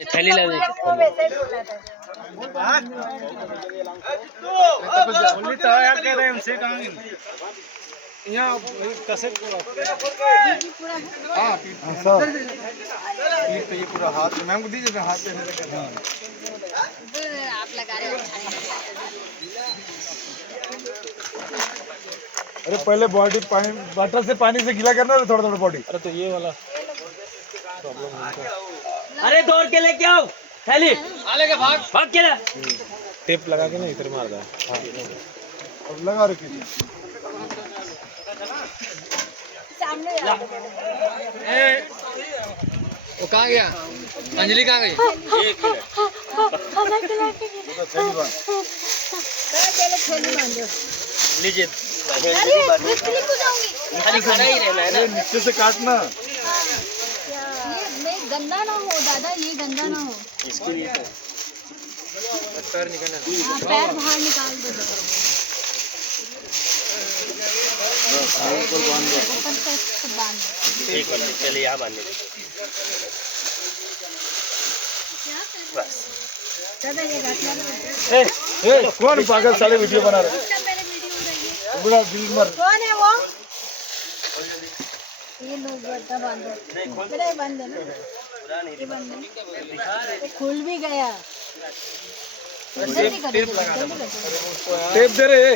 थैली ला दे यहाँ कैसे पूरा हाँ सर पीठ पे ये पूरा हाथ मैम को दीजिए हाथ पे आप लगा रहे हो। अरे पहले बॉडी पानी बॉटल से पानी से गीला करना थोड़ा थोड़ा बॉडी। अरे तो ये वाला अरे दौड़ के लेके आओ थैली आले के भाग भाग के ला टेप लगा के ना इधर मार दे। अब लगा रखिए सामने वो कहाँ गया अंजलि कहाँ गई लीजिए खाली खड़ा ही रहना है ना नीचे से काटना। ये मैं गंदा ना हो दादा, ये गंदा ना हो। इसके लिए तो पैर निकालना हाँ, पैर बाहर निकाल दो। ऊपर से बांध दो। एक मिनट चलिए यहाँ बांधने बस दादा ये घटना कौन पागल साले वीडियो बना रहे मेरे वीडियो उठाइए। बुरा दिल मर। कौन है वो? ये लोग बता बांधो। मेरा ये बंद है ना? ये बंद है। ये खुल भी गया। जल्दी करो, जल्दी करो। टेप दे रहे